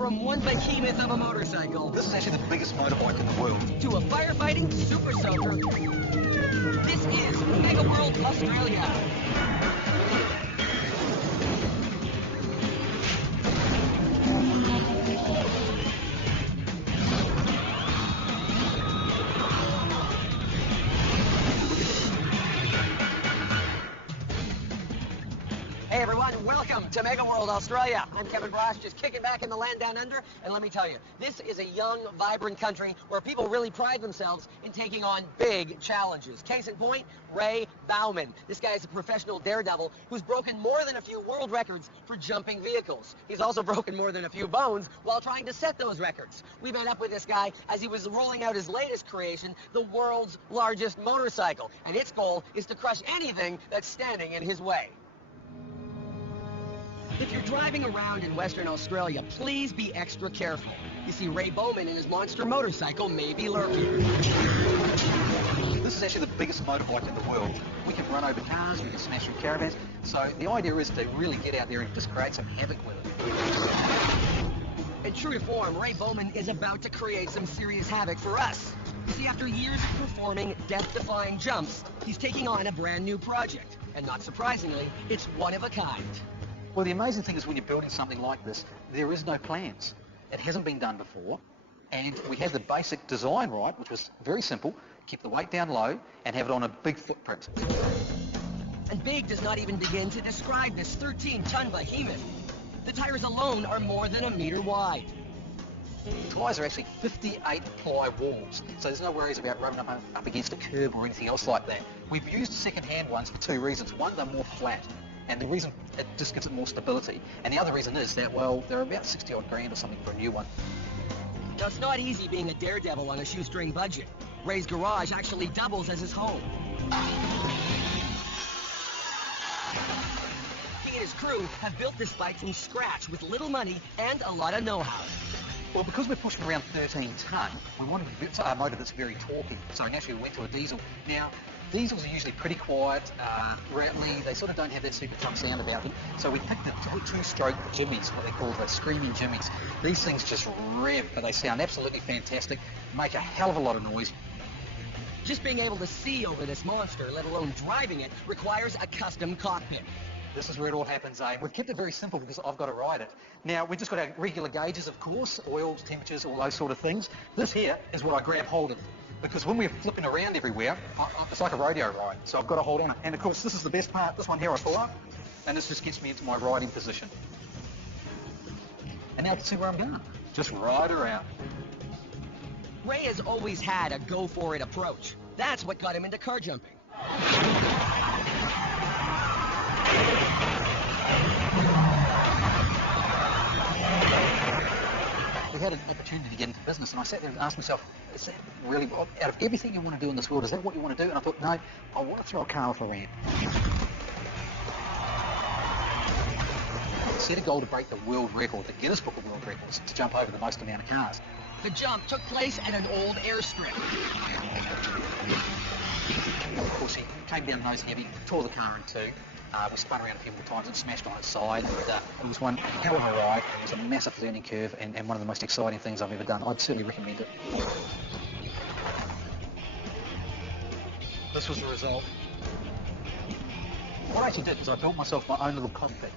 From one behemoth of a motorcycle This is actually the biggest motorbike in the world. to a firefighting super soaker, this is Mega World Australia. Hey everyone, welcome to Mega World Australia. I'm Kevin Brosh, just kicking back in the land down under, and let me tell you, this is a young, vibrant country where people really pride themselves in taking on big challenges. Case in point, Ray Bauman. This guy is a professional daredevil who's broken more than a few world records for jumping vehicles. He's also broken more than a few bones while trying to set those records. We met up with this guy as he was rolling out his latest creation, the world's largest motorcycle, and its goal is to crush anything that's standing in his way. If you're driving around in Western Australia, please be extra careful. You see, Ray Bowman and his monster motorcycle may be lurking. This is actually the biggest motorbike in the world. We can run over cars, we can smash through caravans. So the idea is to really get out there and just create some havoc with it. In true to form, Ray Bowman is about to create some serious havoc for us. You see, after years of performing death-defying jumps, he's taking on a brand new project. And not surprisingly, it's one of a kind. Well, the amazing thing is when you're building something like this, there is no plans. It hasn't been done before. And we have the basic design right, which was very simple, keep the weight down low and have it on a big footprint. And big does not even begin to describe this 13-ton behemoth. The tires alone are more than a meter wide. The tyres are actually 58-ply walls, so there's no worries about rubbing up against a curb or anything else like that. We've used second-hand ones for two reasons. One, they're more flat. And the reason, it just gives it more stability. And the other reason is that, well, they're about 60 odd grand or something for a new one. Now, it's not easy being a daredevil on a shoestring budget. Ray's garage actually doubles as his home. He and his crew have built this bike from scratch with little money and a lot of know-how. Well, because we're pushing around 13 tonne, we wanted a motor that's very torquey. So naturally we went to a diesel. Now, diesels are usually pretty quiet, rattly, they sort of don't have that super tough sound about them. So we picked the two-stroke jimmies, what they call the screaming jimmies. These things just rev, but they sound absolutely fantastic, make a hell of a lot of noise. Just being able to see over this monster, let alone driving it, requires a custom cockpit. This is where it all happens, eh? We've kept it very simple because I've got to ride it. Now, we've just got our regular gauges, of course, oils, temperatures, all those sort of things. This here is what I grab hold of. Because when we're flipping around everywhere, it's like a rodeo ride, so I've got to hold on it. And of course, this is the best part. This one here I pull up, and this just gets me into my riding position. And now I can see where I'm going. Just ride around. Ray has always had a go-for-it approach. That's what got him into car jumping. We had an opportunity to get into business, and I sat there and asked myself, is that really, out of everything you want to do in this world, is that what you want to do? And I thought, no, I want to throw a car off a ramp. Set a goal to break the world record, the Guinness Book of World Records, to jump over the most amount of cars. The jump took place at an old airstrip. Of course, he came down nose heavy, tore the car in two. We spun around a few more times and smashed on its side. And, it was one hell of a ride. It was a massive learning curve and one of the most exciting things I've ever done. I'd certainly recommend it. This was the result. What I actually did is I built myself my own little cockpit.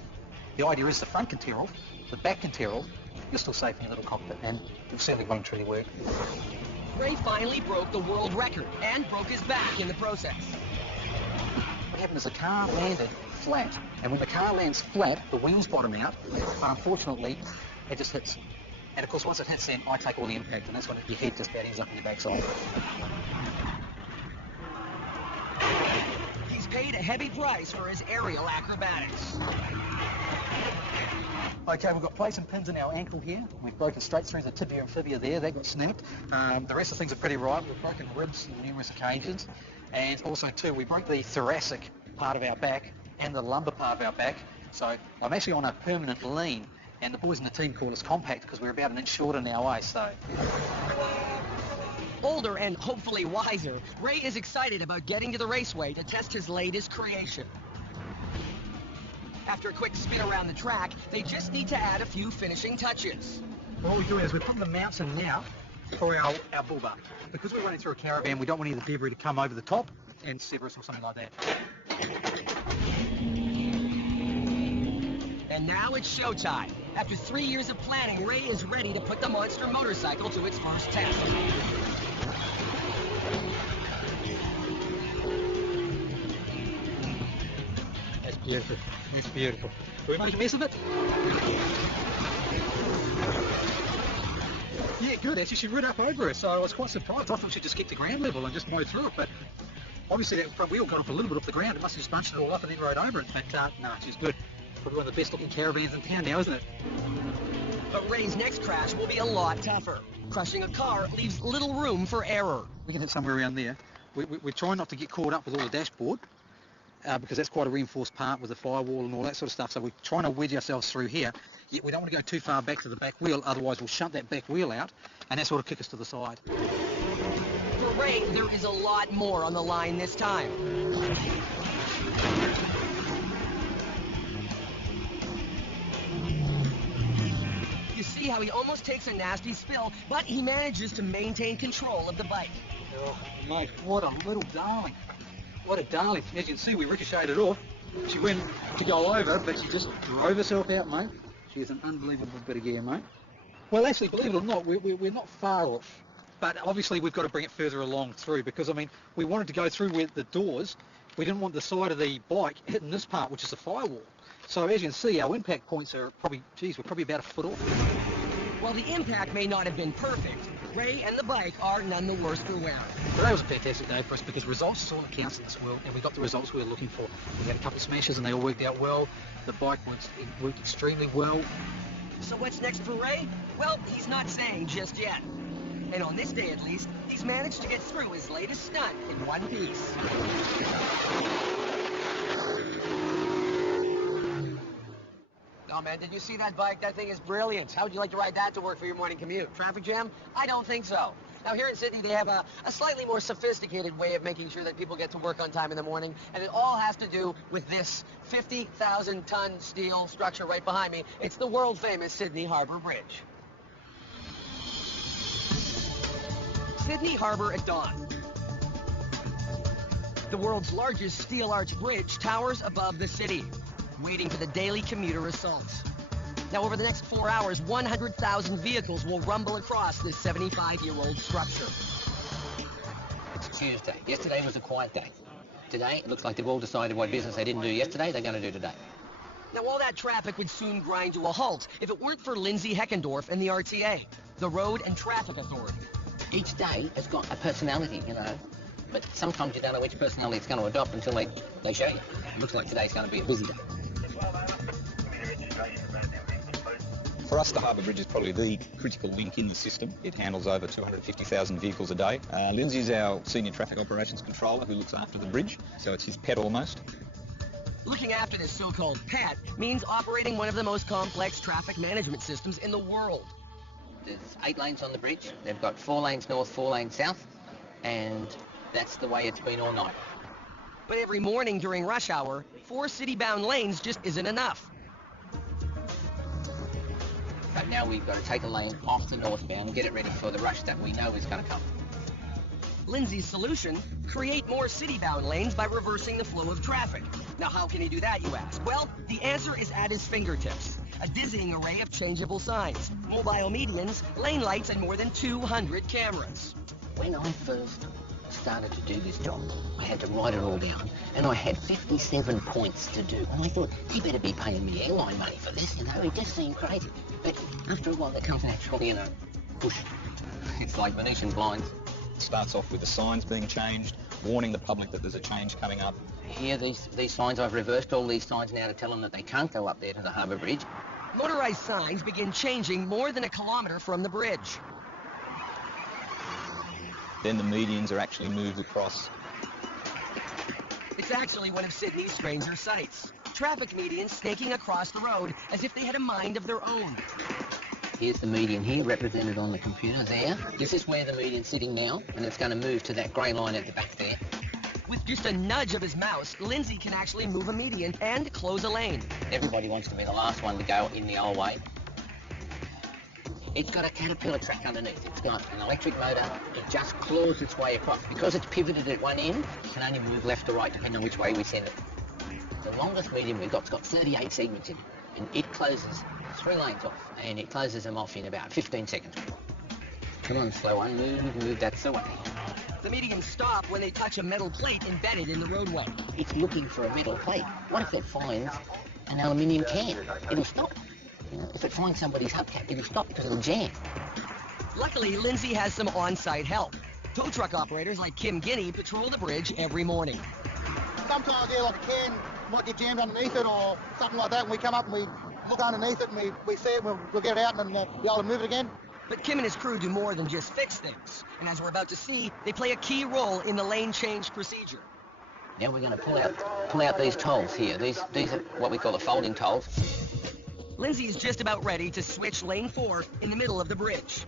The idea is the front can tear off, the back can tear off, you're still safe in your little cockpit, and it certainly won't truly work. Ray finally broke the world record and broke his back in the process. What happened is the car landed flat, and when the car lands flat, the wheels bottom out, but unfortunately, it just hits. And of course, once it hits, then I take all the impact, and that's when your head just about ends up in your backside. He's paid a heavy price for his aerial acrobatics. Okay, we've got plates and pins in our ankle here. We've broken straight through the tibia and fibia there. That got snapped. The rest of the things are pretty right. We've broken ribs on numerous occasions. And also, too, we broke the thoracic part of our back and the lumbar part of our back. So I'm actually on a permanent lean. And the boys in the team call us compact because we're about an inch shorter now, eh? So. Older and hopefully wiser, Ray is excited about getting to the raceway to test his latest creation. After a quick spin around the track, they just need to add a few finishing touches. What we're doing is we're putting the mounts in now for our bull bar. Because we're running through a caravan, we don't want any of the debris to come over the top and sever us or something like that. And now it's showtime. After 3 years of planning, Ray is ready to put the monster motorcycle to its first test. That's beautiful. It's beautiful. Do we make a mess of it? Yeah, good. Actually, she rid up over us, so I was quite surprised. I thought she'd just keep the ground level and just mow through it, but obviously that front wheel got up a little bit off the ground. It must have just bunched it all up and then rode over it. But no, she's good. Probably one of the best looking caravans in town now, isn't it? But Ray's next crash will be a lot tougher. Crushing a car leaves little room for error. We can hit somewhere around there. We're trying not to get caught up with all the dashboard because that's quite a reinforced part with the firewall and all that sort of stuff. So we're trying to wedge ourselves through here. Yet we don't want to go too far back to the back wheel, otherwise we'll shunt that back wheel out and that sort of kick us to the side. For Ray, there is a lot more on the line this time. You see how he almost takes a nasty spill, but he manages to maintain control of the bike. Oh, mate, what a little darling. What a darling. As you can see, we ricocheted off. She went to go over, but she just drove herself out, mate. She is an unbelievable bit of gear, mate. Well, actually, believe it or not, we're not far off. But obviously, we've got to bring it further along through because, I mean, we wanted to go through with the doors. We didn't want the side of the bike hitting this part, which is the firewall. So as you can see, our impact points are probably, we're probably about a foot off. While the impact may not have been perfect, Ray and the bike are none the worse for wear. Today was a fantastic day for us because results is all that counts in this world, and we got the results we were looking for. We had a couple of smashes and they all worked out well. The bike worked extremely well. So what's next for Ray? Well, he's not saying just yet. And on this day at least, he's managed to get through his latest stunt in one piece. Oh man, did you see that bike? That thing is brilliant. How would you like to ride that to work for your morning commute? Traffic jam? I don't think so. Now here in Sydney, they have a slightly more sophisticated way of making sure that people get to work on time in the morning, and it all has to do with this 50,000-ton steel structure right behind me. It's the world-famous Sydney Harbour Bridge. Sydney Harbour at dawn. The world's largest steel arch bridge towers above the city, waiting for the daily commuter assaults. Now, over the next 4 hours, 100,000 vehicles will rumble across this 75-year-old structure. It's Tuesday. Yesterday was a quiet day. Today, it looks like they've all decided what business they didn't do yesterday, they're going to do today. Now, all that traffic would soon grind to a halt if it weren't for Lindsay Heckendorf and the RTA, the Road and Traffic Authority. Each day has got a personality, you know, but sometimes you don't know which personality it's going to adopt until they show you. It looks like today's going to be a busy day. For us, the Harbour Bridge is probably the critical link in the system. It handles over 250,000 vehicles a day. Lindsay's our Senior Traffic Operations Controller who looks after the bridge, so it's his pet almost. Looking after this so-called pet means operating one of the most complex traffic management systems in the world. There's 8 lanes on the bridge. They've got 4 lanes north, 4 lanes south, and that's the way it's been all night. But every morning during rush hour, 4 city-bound lanes just isn't enough. But now we've got to take a lane off the northbound and get it ready for the rush that we know is going to come. Lindsay's solution, create more city-bound lanes by reversing the flow of traffic. Now, how can he do that, you ask? Well, the answer is at his fingertips. A dizzying array of changeable signs, mobile medians, lane lights, and more than 200 cameras. When I first started to do this job, I had to write it all down, and I had 57 points to do. And I thought, he better be paying me airline money for this, you know, it just seemed crazy. But after a while, there comes an actual, you know, push. It's like Venetian blinds. It starts off with the signs being changed, warning the public that there's a change coming up. Here, these signs, I've reversed all these signs now to tell them that they can't go up there to the Harbour Bridge. Motorized signs begin changing more than a kilometre from the bridge. Then the medians are actually moved across. It's actually one of Sydney's stranger sights. Traffic medians snaking across the road as if they had a mind of their own. Here's the median here, represented on the computer there. This is where the median's sitting now, and it's going to move to that grey line at the back there. With just a nudge of his mouse, Lindsay can actually move a median and close a lane. Everybody wants to be the last one to go in the old way. It's got a caterpillar track underneath. It's got an electric motor. It just claws its way across. Because it's pivoted at one end, it can only move left or right depending on which way we send it. The longest medium we've got, it's got 38 segments in it, and it closes 3 lanes off, and it closes them off in about 15 seconds. Come on, slow one, move, that's the way. The mediums stop when they touch a metal plate embedded in the roadway. It's looking for a metal plate. What if it finds an aluminium can? It'll stop. You know, if it finds somebody's hubcap, it'll stop because it'll jam. Luckily, Lindsay has some on-site help. Tow truck operators like Kim Guinea patrol the bridge every morning. Sometimes, yeah, like a can might get jammed underneath it or something like that, and we come up and we look underneath it and we see it, we'll get it out and then be able to move it again. But Kim and his crew do more than just fix things. And as we're about to see, they play a key role in the lane change procedure. Now we're going to pull out these tolls here. These are what we call the folding tolls. Lindsay is just about ready to switch lane 4 in the middle of the bridge.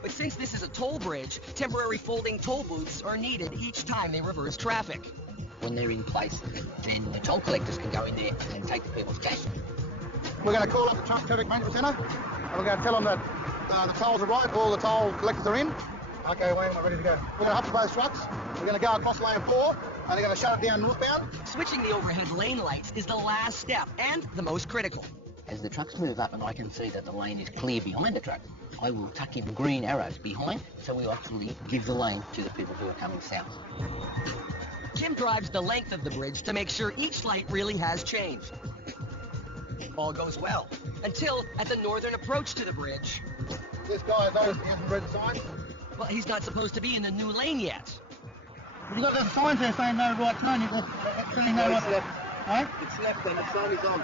But since this is a toll bridge, temporary folding toll booths are needed each time they reverse traffic. When they're in place, then the toll collectors can go in there and take the people's cash. We're going to call up the traffic management centre and we're going to tell them that the tolls are right, all the toll collectors are in. Okay, Wayne, we're ready to go. We're going to hop both trucks, we're going to go across lane 4 and they're going to shut it down northbound. Switching the overhead lane lights is the last step and the most critical. As the trucks move up and I can see that the lane is clear behind the truck, I will tuck in green arrows behind so we actually give the lane to the people who are coming south. Kim drives the length of the bridge to make sure each light really has changed. All goes well, until at the northern approach to the bridge. This guy knows he hasn't read the sign. Well, he's not supposed to be in the new lane yet. You've got the signs there saying no right turn. It's saying no right turn. Eh? It's left and the sign is on.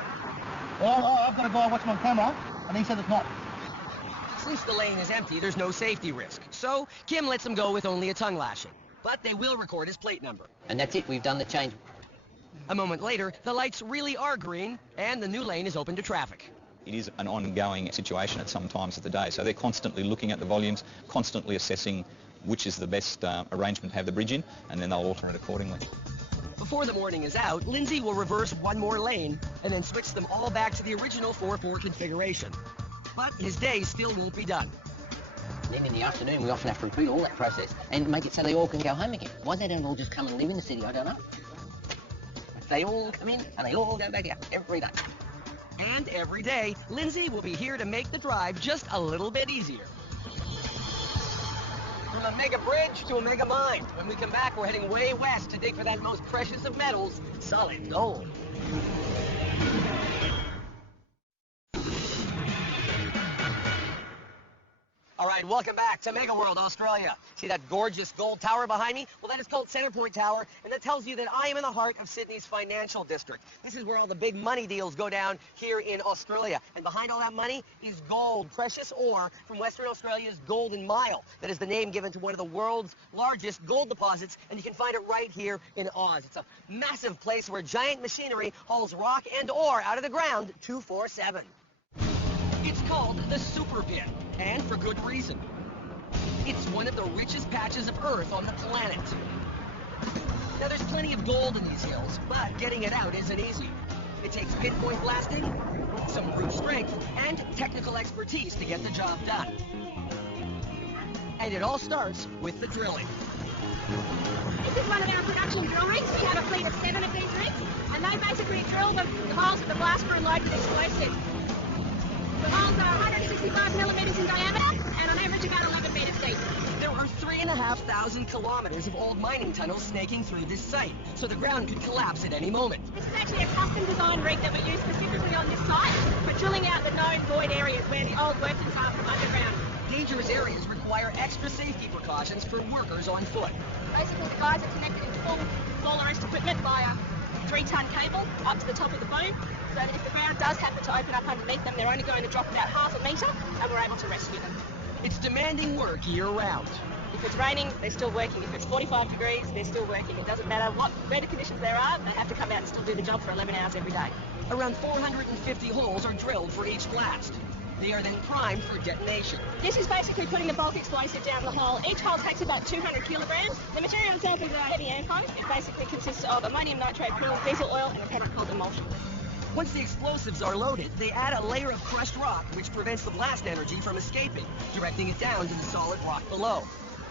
Well, I've got a guy watching on camera and he said it's not. Since the lane is empty, there's no safety risk. So Kim lets him go with only a tongue lashing. But they will record his plate number. And that's it, we've done the change. A moment later, the lights really are green, and the new lane is open to traffic. It is an ongoing situation at some times of the day, so they're constantly looking at the volumes, constantly assessing which is the best arrangement to have the bridge in, and then they'll alter it accordingly. Before the morning is out, Lindsay will reverse one more lane, and then switch them all back to the original 4-4 configuration. But his day still won't be done. Then in the afternoon, we often have to repeat all that process and make it so they all can go home again. Why they don't all just come and live in the city, I don't know. They all come in and they all go back out every day. And every day, Lindsay will be here to make the drive just a little bit easier. From a mega bridge to a mega mine. When we come back, we're heading way west to dig for that most precious of metals, solid gold. All right, welcome back to Mega World, Australia. See that gorgeous gold tower behind me? Well, that is called Centrepoint Tower, and that tells you that I am in the heart of Sydney's financial district. This is where all the big money deals go down here in Australia. And behind all that money is gold, precious ore from Western Australia's Golden Mile. That is the name given to one of the world's largest gold deposits, and you can find it right here in Oz. It's a massive place where giant machinery hauls rock and ore out of the ground 24/7. It's called the Super Pit, and for good reason. It's one of the richest patches of Earth on the planet. Now, there's plenty of gold in these hills, but getting it out isn't easy. It takes pinpoint blasting, some brute strength, and technical expertise to get the job done. And it all starts with the drilling. This is one of our production drill rigs. We have a fleet of 7 of these rigs, and they basically drill the holes with the blaster and load with explosives. The holes are 165 millimetres in diameter and on average about 11 metres deep. There are 3,500 kilometers of old mining tunnels snaking through this site, so the ground could collapse at any moment. This is actually a custom designed rig that we use specifically on this site for drilling out the known void areas where the old workers are from underground. Dangerous areas require extra safety precautions for workers on foot. Basically, the guys are connected in full arrest equipment via 3-ton cable up to the top of the boom, so that if the ground does happen to open up underneath them, they're only going to drop about half a metre and we're able to rescue them. It's demanding work year-round. If it's raining, they're still working. If it's 45 degrees, they're still working. It doesn't matter what weather conditions there are, they have to come out and still do the job for 11 hours every day. Around 450 holes are drilled for each blast. They are then primed for detonation. This is basically putting the bulk explosive down the hole. Each hole takes about 200 kilograms. The material itself is a heavy ampo. It basically consists of ammonium nitrate pool, diesel oil, and a product called emulsion. Once the explosives are loaded, they add a layer of crushed rock which prevents the blast energy from escaping, directing it down to the solid rock below.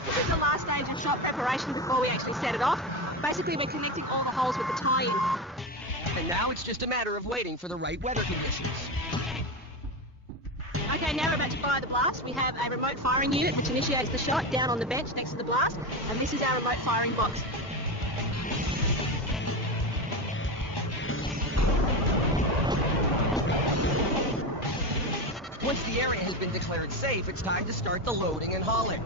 This is the last stage of shot preparation before we actually set it off. Basically, we're connecting all the holes with the tie-in. And now it's just a matter of waiting for the right weather conditions. Okay, now we're about to fire the blast. We have a remote firing unit which initiates the shot down on the bench next to the blast, and this is our remote firing box. Once the area has been declared safe, it's time to start the loading and hauling.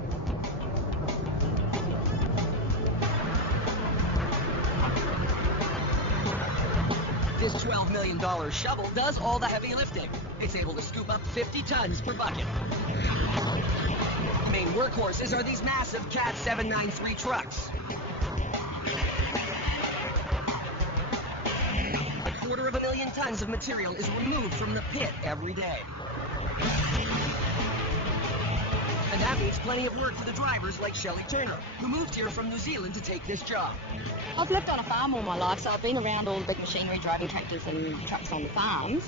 This $12 million shovel does all the heavy lifting. It's able to scoop up 50 tons per bucket. Main workhorses are these massive Cat 793 trucks. 250,000 tons of material is removed from the pit every day. And that means plenty of work for the drivers like Shelley Turner, who moved here from New Zealand to take this job. I've lived on a farm all my life, so I've been around all the big machinery, driving tractors and trucks on the farms.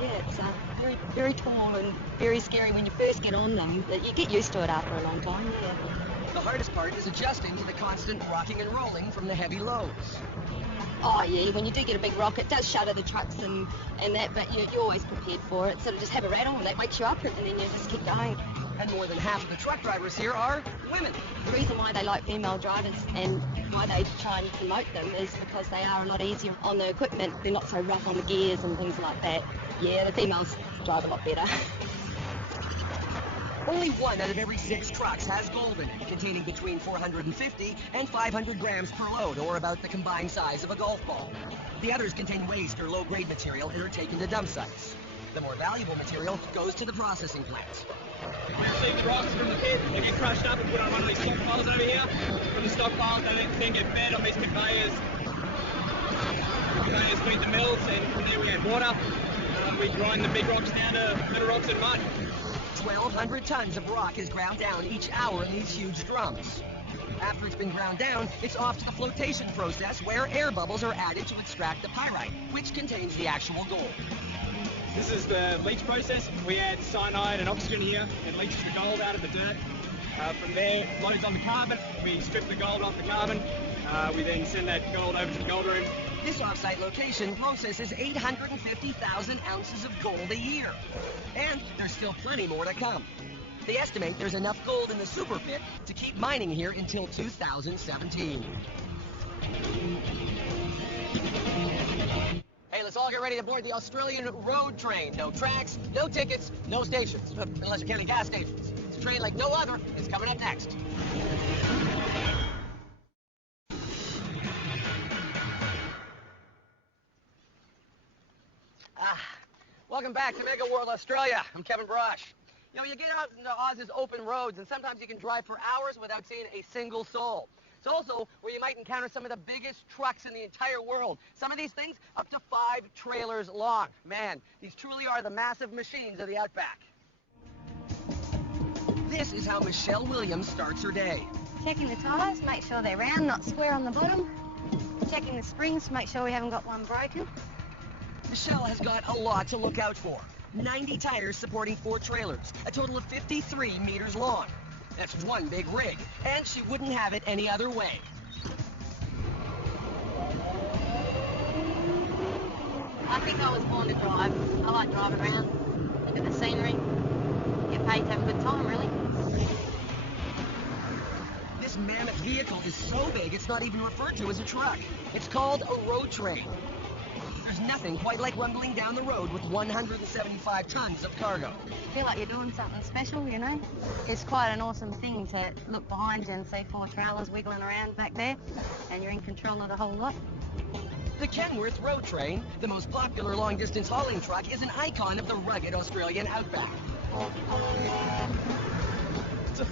Yeah, it's very, very tall and very scary when you first get on them, but you get used to it after a long time, yeah. The hardest part is adjusting to the constant rocking and rolling from the heavy loads. Oh yeah, when you do get a big rock, it does shudder the trucks and that, but you're always prepared for it. Sort of just have a rattle and that wakes you up, and then you just keep going. And more than half of the truck drivers here are women. The reason why they like female drivers and why they try and promote them is because they are a lot easier on the equipment. They're not so rough on the gears and things like that. Yeah, the females drive a lot better. Only 1 out of every 6 trucks has gold in it, containing between 450 and 500 grams per load, or about the combined size of a golf ball. The others contain waste or low-grade material and are taken to dump sites. The more valuable material goes to the processing plants. We'll take the rocks from the pit, they get crushed up and put on one of these stockpiles over here. From the stockpiles, they then get fed on these conveyors. Conveyors feed the mills, and from there we add water. We grind the big rocks down to little rocks and mud. 1,200 tons of rock is ground down each hour in these huge drums. After it's been ground down, it's off to the flotation process where air bubbles are added to extract the pyrite, which contains the actual gold. This is the leach process. We add cyanide and oxygen here. It leaches the gold out of the dirt. From there, it loads on the carbon. We strip the gold off the carbon. We then send that gold over to the gold room. This off-site location processes 850,000 ounces of gold a year. And there's still plenty more to come. They estimate there's enough gold in the super pit to keep mining here until 2017. Hey, let's all get ready to board the Australian road train. No tracks, no tickets, no stations, unless you're counting gas stations. It's a train like no other is coming up next. Welcome back to Mega World Australia. I'm Kevin Brosh. You know, you get out into Oz's open roads, and sometimes you can drive for hours without seeing a single soul. It's also where you might encounter some of the biggest trucks in the entire world. Some of these things up to 5 trailers long. Man, these truly are the massive machines of the outback. This is how Michelle Williams starts her day. Checking the tyres, make sure they're round, not square on the bottom. Checking the springs to make sure we haven't got one broken. Michelle has got a lot to look out for. 90 tires supporting 4 trailers, a total of 53 meters long. That's one big rig, and she wouldn't have it any other way. I think I was born to drive. I like driving around, look at the scenery, get paid to have a good time, really. This mammoth vehicle is so big it's not even referred to as a truck. It's called a road train. There's nothing quite like rumbling down the road with 175 tons of cargo. Feel like you're doing something special, you know? It's quite an awesome thing to look behind you and see 4 trailers wiggling around back there, and you're in control of the whole lot. The Kenworth road train, the most popular long-distance hauling truck, is an icon of the rugged Australian outback. It's a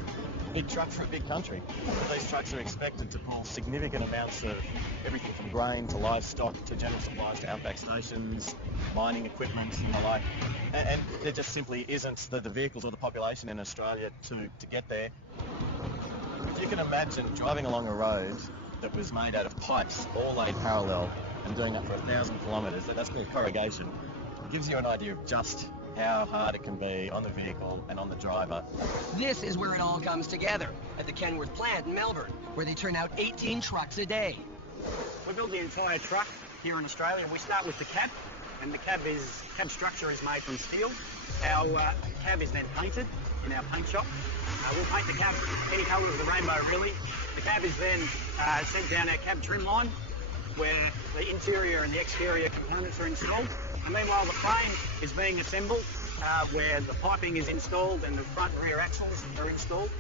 big truck for a big country. These trucks are expected to pull significant amounts of everything from grain to livestock to general supplies to outback stations, mining equipment and the like. And there just simply isn't the vehicles or the population in Australia to get there. If you can imagine driving along a road that was made out of pipes all laid parallel and doing that for 1,000 kilometres. That's called corrugation. It gives you an idea of just how hard it can be on the vehicle and on the driver. This is where it all comes together, at the Kenworth plant in Melbourne, where they turn out 18 trucks a day. We build the entire truck here in Australia. We start with the cab, and the cab structure is made from steel. Our cab is then painted in our paint shop. We'll paint the cab any colour of the rainbow, really. The cab is then sent down our cab trim line, where the interior and the exterior components are installed. And meanwhile, the frame is being assembled, where the piping is installed and the front and rear axles are installed.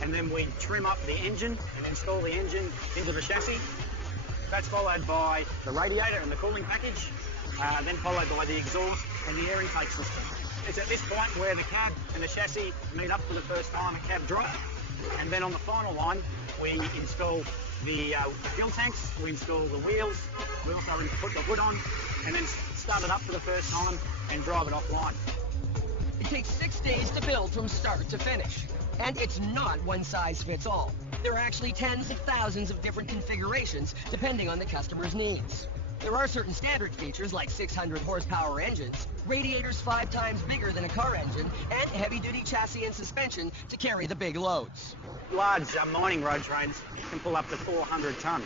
And then we trim up the engine and install the engine into the chassis. That's followed by the radiator and the cooling package, then followed by the exhaust and the air intake system. It's at this point where the cab and the chassis meet up for the first time at cab drive. And then on the final line, we install the fuel tanks, we install the wheels, we also put the hood on, and then start it up for the first time and drive it offline. It takes 6 days to build from start to finish. And it's not one size fits all. There are actually tens of thousands of different configurations depending on the customer's needs. There are certain standard features like 600 horsepower engines, radiators 5 times bigger than a car engine, and heavy-duty chassis and suspension to carry the big loads. Large mining road trains can pull up to 400 tonnes.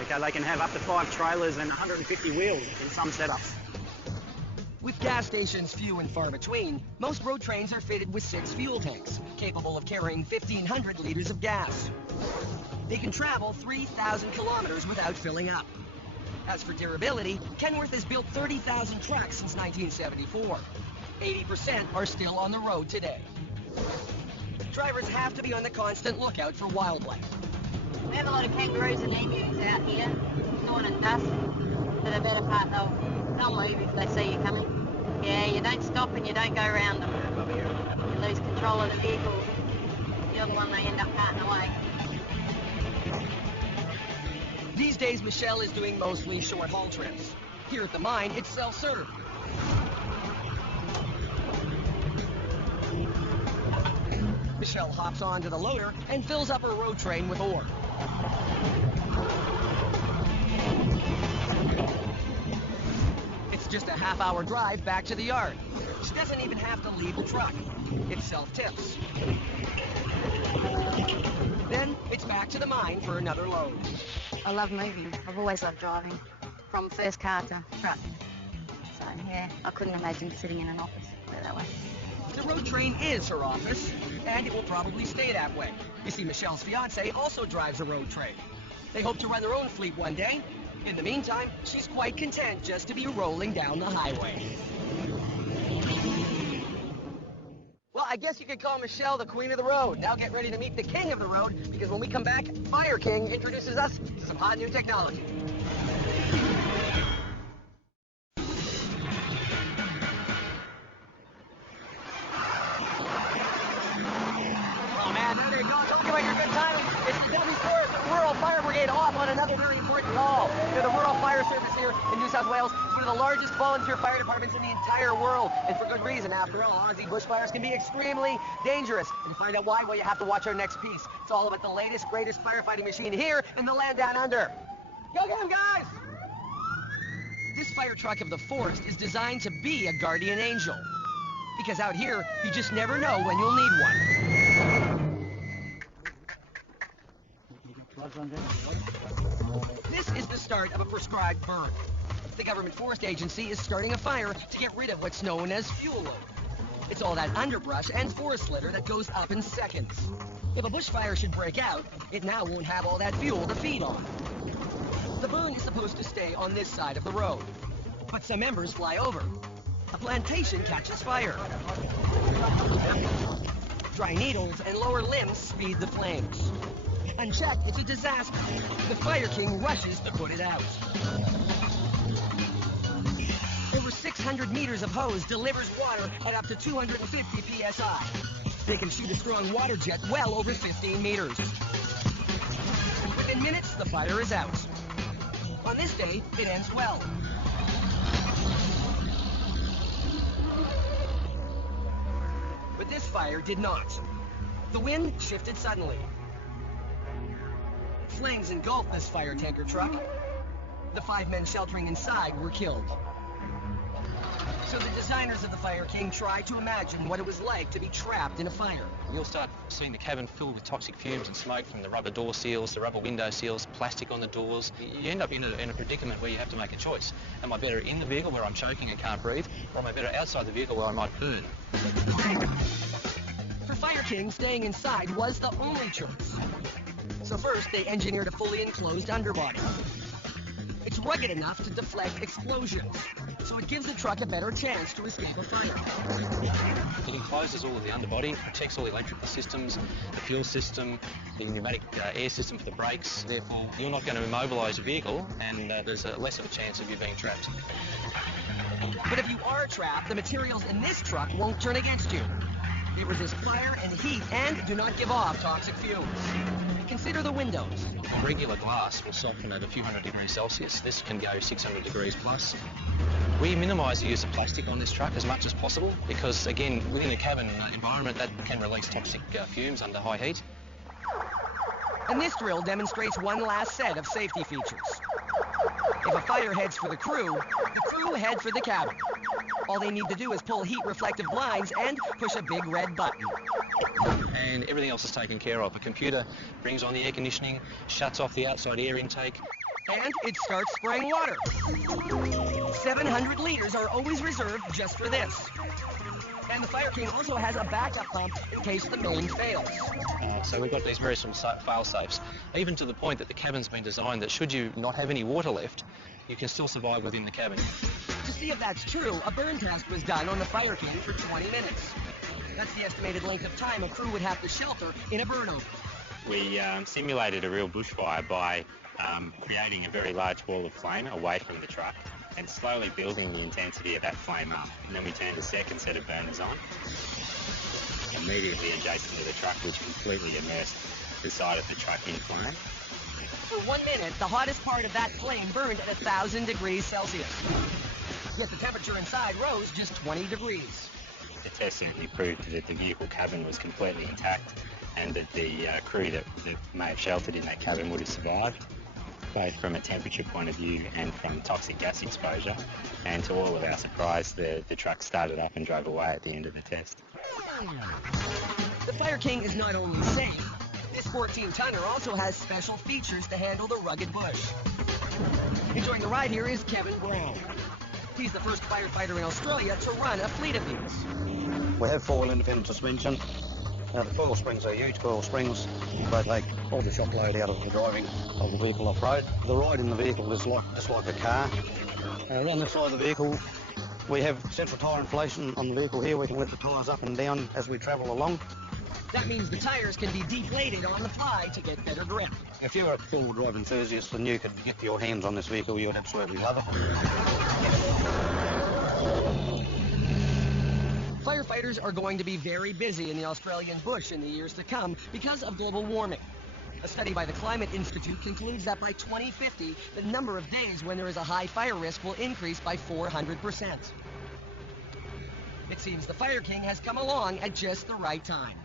Okay, they can have up to 5 trailers and 150 wheels in some setups. With gas stations few and far between, most road trains are fitted with 6 fuel tanks, capable of carrying 1,500 litres of gas. They can travel 3,000 kilometres without filling up. As for durability, Kenworth has built 30,000 trucks since 1974. 80% are still on the road today. Drivers have to be on the constant lookout for wildlife. We have a lot of kangaroos and emus out here, dawn and dusk. For the better part, they'll move if they see you coming. Yeah, you don't stop and you don't go around them. You lose control of the vehicle. You're the one they end up carting away. These days, Michelle is doing mostly short-haul trips. Here at the mine, it's self-serve. Michelle hops onto the loader and fills up her road train with ore. It's just a half-hour drive back to the yard. She doesn't even have to leave the truck. It self-tips. Then it's back to the mine for another load. I love moving. I've always loved driving, from first car to truck. So yeah, I couldn't imagine sitting in an office that way. The road train is her office, and it will probably stay that way. You see, Michelle's fiance also drives a road train. They hope to run their own fleet one day. In the meantime, she's quite content just to be rolling down the highway. Well, I guess you could call Michelle the queen of the road. Now get ready to meet the king of the road, because when we come back, Fire King introduces us to some hot new technology. Oh man, there you go. Talk about your good timing. It's the Rural Fire Brigade off on another very important call. They're the Rural Fire Service here in New South Wales. It's one of the largest volunteer fire departments in the entire world, and for good reason. After all, Aussie bushfires can be extremely dangerous. And to find out why, well, you have to watch our next piece. It's all about the latest, greatest firefighting machine here in the land down under. Go get him, guys! This fire truck of the forest is designed to be a guardian angel. Because out here, you just never know when you'll need one. This is the start of a prescribed burn. The government forest agency is starting a fire to get rid of what's known as fuel load. It's all that underbrush and forest litter that goes up in seconds. If a bushfire should break out, it now won't have all that fuel to feed on. The burn is supposed to stay on this side of the road, but some embers fly over. A plantation catches fire. Dry needles and lower limbs speed the flames. Unchecked, it's a disaster. The Fire King rushes to put it out. Over 600 meters of hose delivers water at up to 250 psi. They can shoot a strong water jet well over 15 meters. Within minutes, the fire is out. On this day, it ends well. But this fire did not. The wind shifted suddenly. Flames engulfed this fire tanker truck. The 5 men sheltering inside were killed. So the designers of the Fire King tried to imagine what it was like to be trapped in a fire. You'll start seeing the cabin filled with toxic fumes and smoke from the rubber door seals, the rubber window seals, plastic on the doors. You end up in a predicament where you have to make a choice. Am I better in the vehicle where I'm choking and can't breathe, or am I better outside the vehicle where I might burn? For Fire King, staying inside was the only choice. So first, they engineered a fully enclosed underbody. It's rugged enough to deflect explosions, so it gives the truck a better chance to escape a fire. It encloses all of the underbody, protects all the electrical systems, the fuel system, the pneumatic air system for the brakes. Therefore, you're not going to immobilise your vehicle, and there's less of a chance of you being trapped. But if you are trapped, the materials in this truck won't turn against you. They resist fire and heat and do not give off toxic fumes. Consider the windows. Regular glass will soften at a few hundred degrees Celsius. This can go 600 degrees plus. We minimise the use of plastic on this truck as much as possible because, again, within a cabin environment, that can release toxic fumes under high heat. And this drill demonstrates one last set of safety features. If a fire heads for the crew head for the cabin. All they need to do is pull heat-reflective blinds and push a big red button. And everything else is taken care of. A computer brings on the air conditioning, shuts off the outside air intake, and it starts spraying water. 700 litres are always reserved just for this. And the Fire King also has a backup pump in case the main fails. So we've got these very some fail-safes, even to the point that the cabin's been designed that should you not have any water left, you can still survive within the cabin. To see if that's true, a burn test was done on the Fire King for 20 minutes. That's the estimated length of time a crew would have to shelter in a burn-off. We simulated a real bushfire by creating a very large ball of flame away from the truck and slowly building the intensity of that flame up. And then we turned a second set of burners on, immediately adjacent to the truck, which completely immersed the side of the truck in flame. For 1 minute, the hottest part of that flame burned at 1,000 degrees Celsius. Yet the temperature inside rose just 20 degrees. The test certainly proved that the vehicle cabin was completely intact and that the crew that may have sheltered in that cabin would have survived, both from a temperature point of view and from toxic gas exposure. And to all of our surprise, the truck started up and drove away at the end of the test. The Fire King is not only safe, this 14-tonner also has special features to handle the rugged bush. Enjoying the ride here is Kevin Brown. He's the first firefighter in Australia to run a fleet of these. We have 4-wheel independent suspension. The coil springs are huge coil springs. They take all the shock load out of the driving of the vehicle off-road. The ride in the vehicle is just like a car. Around the side of the vehicle, we have central tyre inflation on the vehicle here. We can lift the tyres up and down as we travel along. That means the tyres can be deflated on the fly to get better grip. If you're a four-wheel drive enthusiast and you could get your hands on this vehicle, you would absolutely love it. Firefighters are going to be very busy in the Australian bush in the years to come because of global warming. A study by the Climate Institute concludes that by 2050, the number of days when there is a high fire risk will increase by 400%. It seems the Fire King has come along at just the right time.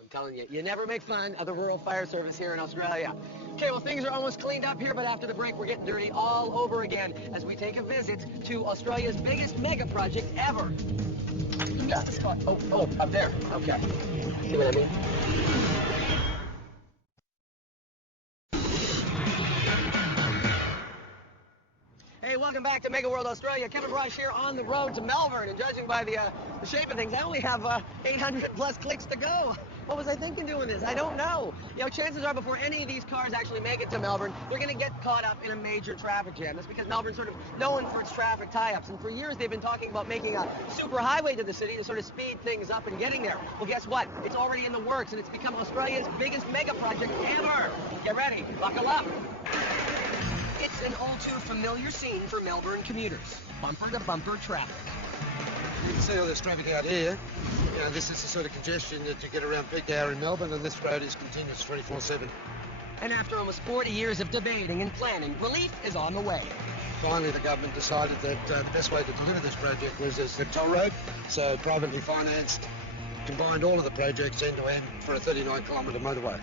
I'm telling you, you never make fun of the rural fire service here in Australia. Okay, well, things are almost cleaned up here, but after the break, we're getting dirty all over again as we take a visit to Australia's biggest mega project ever. Yeah. Oh, up there. Okay. See what I mean? Hey, welcome back to Mega World Australia. Kevin Brush here on the road to Melbourne, and judging by the shape of things, I only have 800 plus clicks to go. What was I thinking doing this? I don't know. You know, chances are before any of these cars actually make it to Melbourne, they're going to get caught up in a major traffic jam. That's because Melbourne's sort of known for its traffic tie-ups, and for years they've been talking about making a superhighway to the city to sort of speed things up and getting there. Well, guess what? It's already in the works, and it's become Australia's biggest mega project ever. Get ready. Buckle up. It's an all-too familiar scene for Melbourne commuters. Bumper-to-bumper traffic. You can see all this traffic out here. You know, this is the sort of congestion that you get around peak hour in Melbourne, and this road is continuous 24/7. And after almost 40 years of debating and planning, relief is on the way. Finally, the government decided that the best way to deliver this project was as a toll road, so privately financed, combined all of the projects end to end for a 39-kilometre motorway.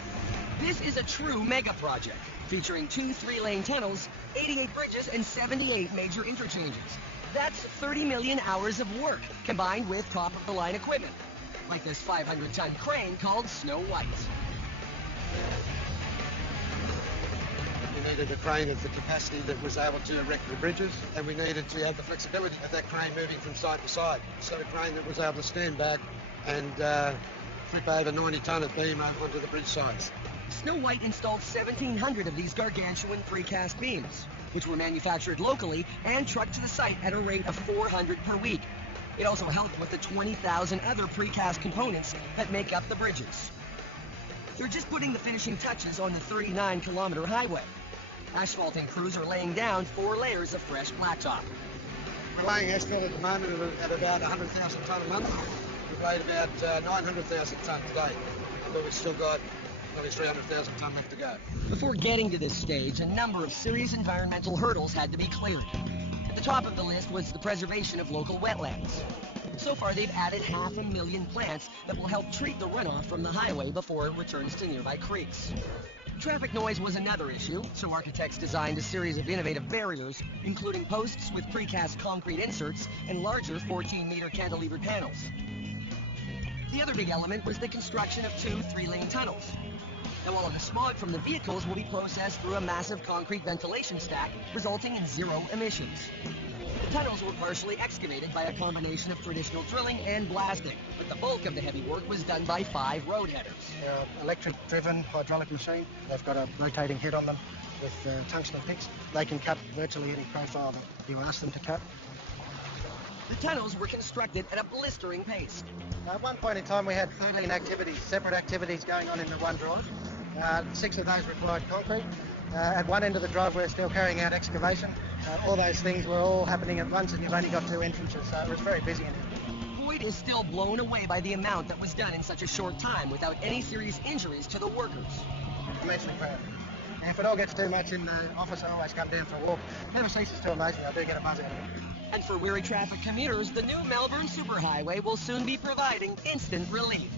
This is a true mega project, featuring 2 3-lane tunnels, 88 bridges, and 78 major interchanges. That's 30 million hours of work, combined with top-of-the-line equipment, like this 500-ton crane called Snow White. We needed a crane of the capacity that was able to erect the bridges, and we needed to have the flexibility of that crane moving from side to side. So a crane that was able to stand back and flip over 90-ton of beam onto the bridge sides. Snow White installed 1,700 of these gargantuan precast beams, which were manufactured locally and trucked to the site at a rate of 400 per week. It also helped with the 20,000 other precast components that make up the bridges. They're just putting the finishing touches on the 39-kilometre highway. Asphalting crews are laying down 4 layers of fresh blacktop. We're laying asphalt at the moment at about 100,000 tonne a month. We've laid about 900,000 tonne today, but we've still got only 300,000 tonne left to go. Before getting to this stage, a number of serious environmental hurdles had to be cleared. At the top of the list was the preservation of local wetlands. So far, they've added 500,000 plants that will help treat the runoff from the highway before it returns to nearby creeks. Traffic noise was another issue, so architects designed a series of innovative barriers, including posts with precast concrete inserts and larger 14-meter cantilevered panels. The other big element was the construction of 2 3-lane tunnels. Now, all of the smog from the vehicles will be processed through a massive concrete ventilation stack, resulting in 0 emissions. The tunnels were partially excavated by a combination of traditional drilling and blasting, but the bulk of the heavy work was done by 5 road headers. Electric-driven hydraulic machine. They've got a rotating head on them with tungsten picks. They can cut virtually any profile that you ask them to cut. The tunnels were constructed at a blistering pace. At one point in time, we had 13 activities, separate activities going on in the one drive. 6 of those required concrete. At one end of the drive, we're still carrying out excavation. All those things were all happening at once, and you've only got 2 entrances, so it was very busy in here. Boyd is still blown away by the amount that was done in such a short time without any serious injuries to the workers. Immensely proud. And if it all gets too much in the office, I always come down for a walk. It never ceases to amaze me. I do get a buzz out of it. And for weary traffic commuters, the new Melbourne Superhighway will soon be providing instant relief.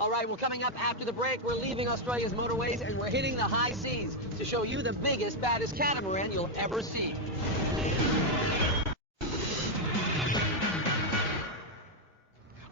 All right, well, coming up after the break, we're leaving Australia's motorways and we're hitting the high seas to show you the biggest, baddest catamaran you'll ever see.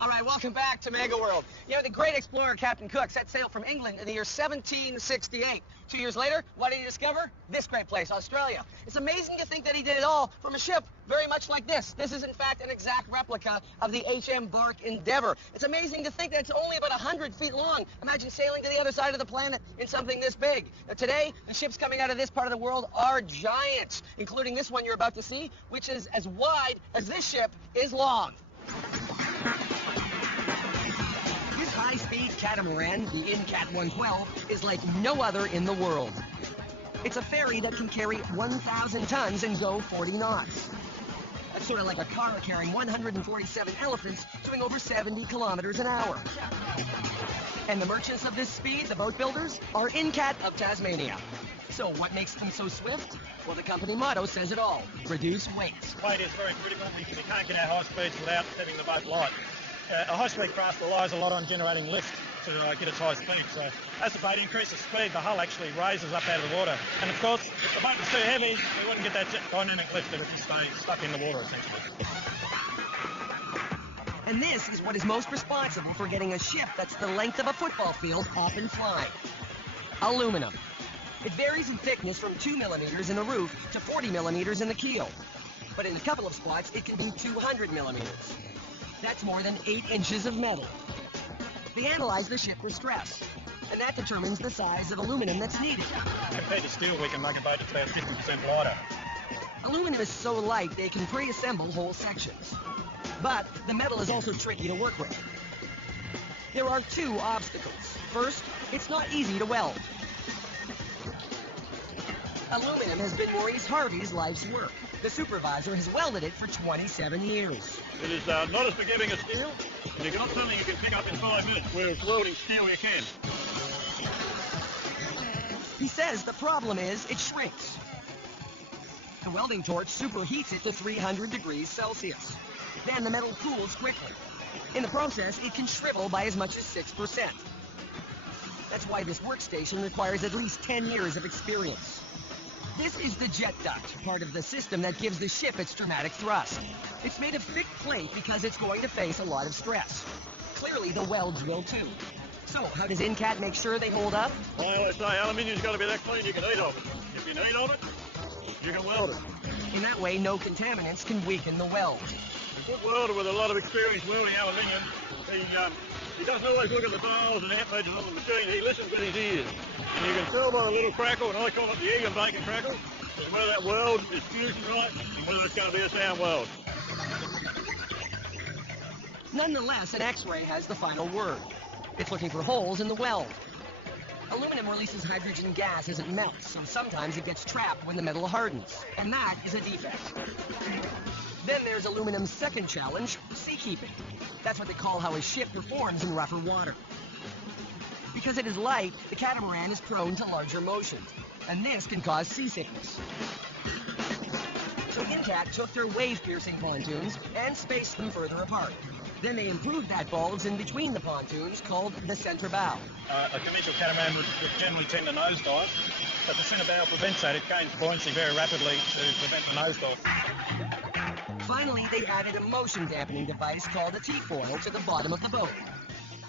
All right, welcome back to Mega World. You know, the great explorer Captain Cook set sail from England in the year 1768. 2 years later, what did he discover? This great place, Australia. It's amazing to think that he did it all from a ship very much like this. This is, in fact, an exact replica of the HM Bark Endeavour. It's amazing to think that it's only about 100 feet long. Imagine sailing to the other side of the planet in something this big. Now, today, the ships coming out of this part of the world are giants, including this one you're about to see, which is as wide as this ship is long. This high-speed catamaran, the Incat 112, is like no other in the world. It's a ferry that can carry 1,000 tons and go 40 knots. That's sort of like a car carrying 147 elephants doing over 70 kilometers an hour. And the merchants of this speed, the boat builders, are Incat of Tasmania. So what makes them so swift? Well, the company motto says it all: reduce weight. Weight is very critical. We can't get our high speeds without having the boat light. A high-speed craft relies a lot on generating lift to get its high speed. So as the boat increases speed, the hull actually raises up out of the water. And of course, if the boat was too heavy, we wouldn't get that dynamic lift. It would just stay stuck in the water, essentially. And this is what is most responsible for getting a ship that's the length of a football field up and flying. Aluminum. It varies in thickness from 2 millimeters in the roof to 40 millimeters in the keel. But in a couple of spots, it can be 200 millimeters. That's more than 8 inches of metal. They analyze the ship for stress, and that determines the size of aluminum that's needed. Compared to steel, we can make a boat that's about 50% lighter. Aluminum is so light they can pre-assemble whole sections. But the metal is also tricky to work with. There are 2 obstacles. First, it's not easy to weld. Aluminum has been Maurice Harvey's life's work. The supervisor has welded it for 27 years. It is not as forgiving as steel, and it's not something you can pick up in 5 minutes, whereas welding steel you can. He says the problem is it shrinks. The welding torch superheats it to 300 degrees Celsius. Then the metal cools quickly. In the process, it can shrivel by as much as 6%. That's why this workstation requires at least 10 years of experience. This is the jet duct, part of the system that gives the ship its dramatic thrust. It's made of thick plate because it's going to face a lot of stress. Clearly, the welds will too. So, how does INCAT make sure they hold up? I always say aluminium's got to be that clean you can eat of it. If you eat of it, you can weld it. In that way, no contaminants can weaken the weld. A good welder with a lot of experience welding aluminium, he doesn't always look at the dials and amp meters on the machine, he listens with his ears. And you can tell by the little crackle, and I call it the egg and bacon crackle, whether that weld is fusing right and whether it's going to be a sound weld. Nonetheless, an X-ray has the final word. It's looking for holes in the weld. Aluminum releases hydrogen gas as it melts, so sometimes it gets trapped when the metal hardens, and that is a defect. Then there's aluminum's second challenge, seakeeping. That's what they call how a ship performs in rougher water. Because it is light, the catamaran is prone to larger motion, and this can cause seasickness. So INCAT took their wave-piercing pontoons and spaced them further apart. Then they improved that bulge in between the pontoons called the center bow. A conventional catamaran would generally tend to nosedive, but the center bow prevents that. It gains buoyancy very rapidly to prevent the nosedive. Finally, they added a motion dampening device called a T-foil to the bottom of the boat.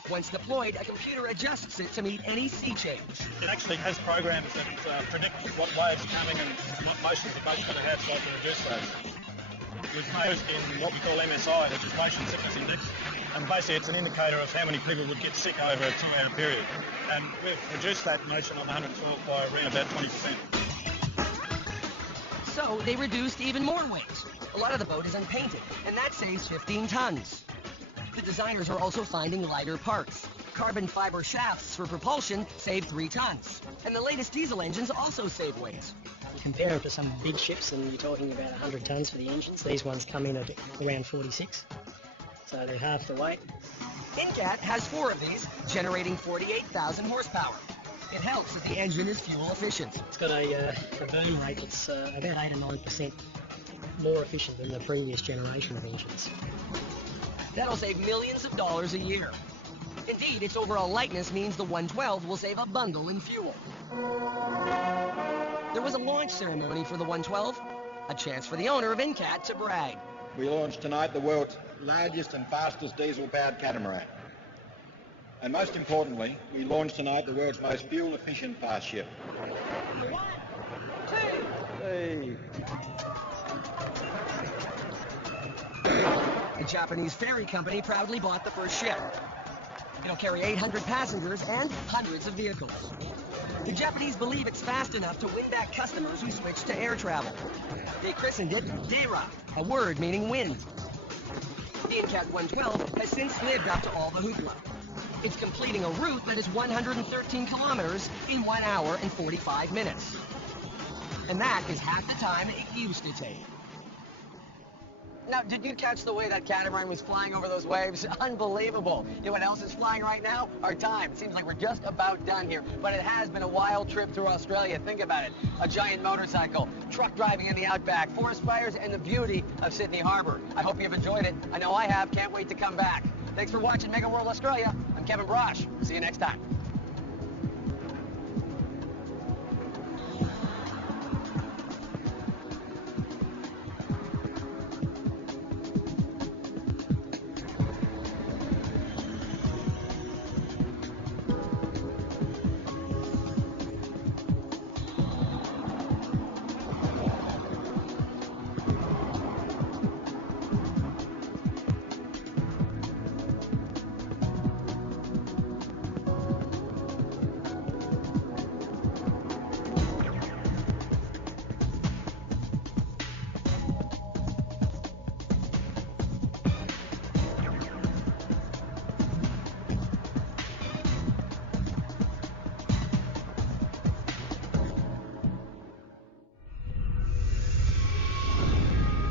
Once deployed, a computer adjusts it to meet any sea change. It actually has programs that predict what waves are coming and what motions the boat's going to have so it can reduce those. We've used in what we call MSI, which is Motion Sickness Index, and basically it's an indicator of how many people would get sick over a 2-hour period. And we've reduced that motion on the 112 by around about 20%. So they reduced even more weight. A lot of the boat is unpainted, and that saves 15 tons. The designers are also finding lighter parts. Carbon fiber shafts for propulsion save 3 tons. And the latest diesel engines also save weight. You compare them to some big ships and you're talking about 100 tons for the engines. These ones come in at around 46. So they're half the weight. INCAT has 4 of these, generating 48,000 horsepower. It helps that the engine is fuel efficient. It's got a burn rate that's about 8 or 9% more efficient than the previous generation of engines. That'll save millions of dollars a year. Indeed, its overall lightness means the 112 will save a bundle in fuel. There was a launch ceremony for the 112, a chance for the owner of INCAT to brag. We launched tonight the world's largest and fastest diesel-powered catamaran. And most importantly, we launched tonight the world's most fuel-efficient fast ship. 1, 2, hey. A Japanese ferry company proudly bought the first ship. It'll carry 800 passengers and hundreds of vehicles. The Japanese believe it's fast enough to win back customers who switch to air travel. They christened it Deira, a word meaning wind. The INCAT 112 has since lived up to all the hoopla. It's completing a route that is 113 kilometers in 1 hour and 45 minutes. And that is half the time it used to take. Now, did you catch the way that catamaran was flying over those waves? Unbelievable. You know what else is flying right now? Our time. It seems like we're just about done here, but it has been a wild trip through Australia. Think about it. A giant motorcycle, truck driving in the outback, forest fires, and the beauty of Sydney Harbour. I hope you've enjoyed it. I know I have. Can't wait to come back. Thanks for watching Mega World Australia. I'm Kevin Brosh. See you next time.